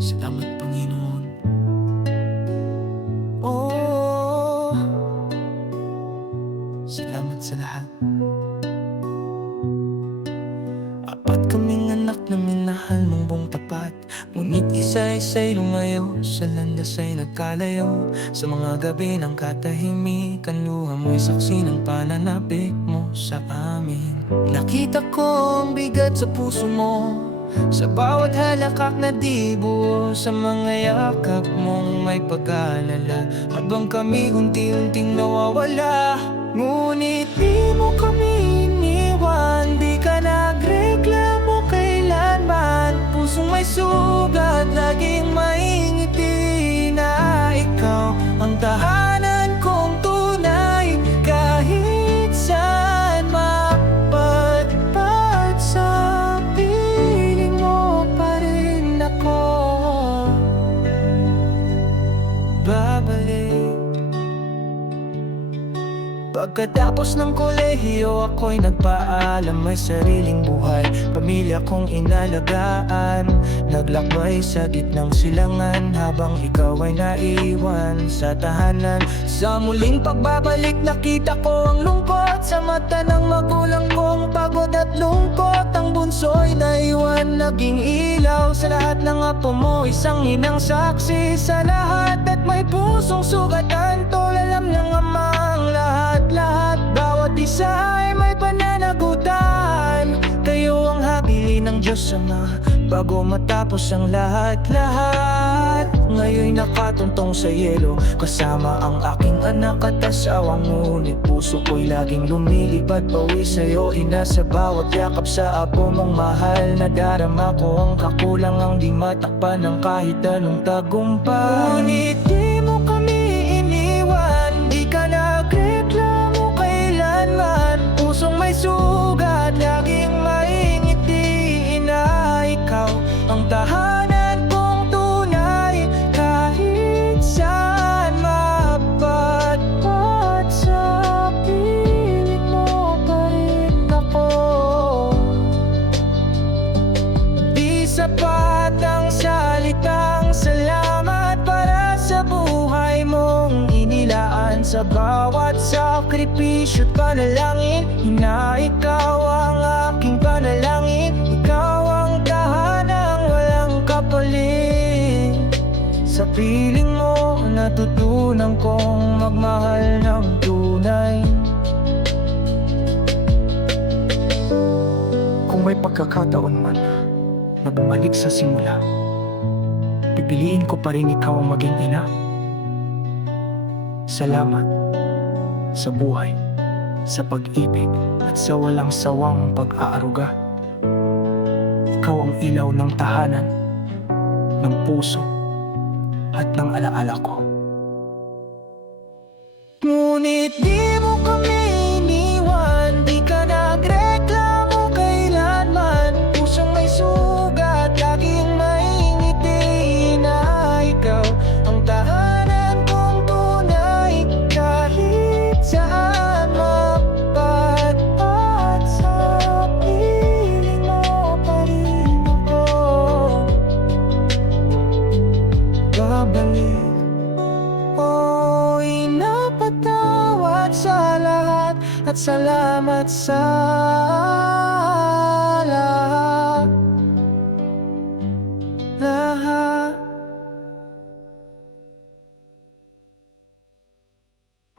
Salamat, Panginoon. Oh, salamat sa lahat. Apat kaming anak na minahal mong buong tapat, ngunit isa-isa'y lumayo, sa landas ay nagkalayo. Sa mga gabi ng katahimikan, luha mo'y saksi ng pananabik mo sa amin. Nakita ko ang bigat sa puso mo, sa bawat halakak na di buo, sa mga yakap mong may pag-alala, habang kami unti-unting nawawala. Ngunit di mo kami iniwan, di ka nagreklamo kailanman. Pusong may sugat, laging maingiti na ikaw ang tahanan kong tunay. Kahit saan mapadpad, sa piling mo pa rin ako babalik. Pagkatapos ng kolehiyo, ako'y nagpaalam, may sariling buhay, pamilya kong inalagaan. Naglakbay sa gitnang silangan, habang ikaw ay naiwan sa tahanan. Sa muling pagbabalik, nakita ko ang lungkot sa mata ng magulang kong, pagod at lungkot. Ang bunso'y naiwan, naging ilaw sa lahat ng apo mo, isang inang saksi sa lahat, at may pusong sugatan. Tol, alam ng ama ang lahat, bawat isa ay may pananagutan. Kayo ang habili ng Diyos Ama, bago matapos ang lahat-lahat. Ngayon'y nakatuntong sa yelo, kasama ang aking anak at asawa. Ngunit puso ko'y laging lumilipad pawi sa'yo, ina. Sa bawat yakap sa apo mong mahal, nadarama ko ang kakulangang di matakpan ng kahit anong tagumpay. Ngunit di mo kami iniwan, di ka nagreklamo kailanman. Pusong may sugat, laging maingiti na ikaw ang tahanan kong tunay. Kahit saan mapadpad, sa piling mo pa rin ako. Di sapat ang salitang salamat para sa buhay mong inilaan. Sa bawat sakripisyo't panalangin, ina, ikaw ang aking panalangin. Ikaw ang tahanang walang kapalit. Sa piling mo, natutunan kong magmahal ng tunay. Kung may pagkakataon man na bumalik sa simula, pipiliin ko pa rin ikaw ang maging ina. Salamat sa buhay, sa pag-ibig, at sa walang sawang pag-aaruga. Ikaw ang ilaw ng tahanan, ng puso, at ng alaala ko. Ngunit di mo kami iniwan, di ka nagreklamo kailanman. Pusong may sugat, laging maingiti na ikaw ang tahanan kong tunay. Kahit saan mapadpad, sa piling mo pa rin ako babalik. O'y napatawad sa lahat, at salamat sa lahat.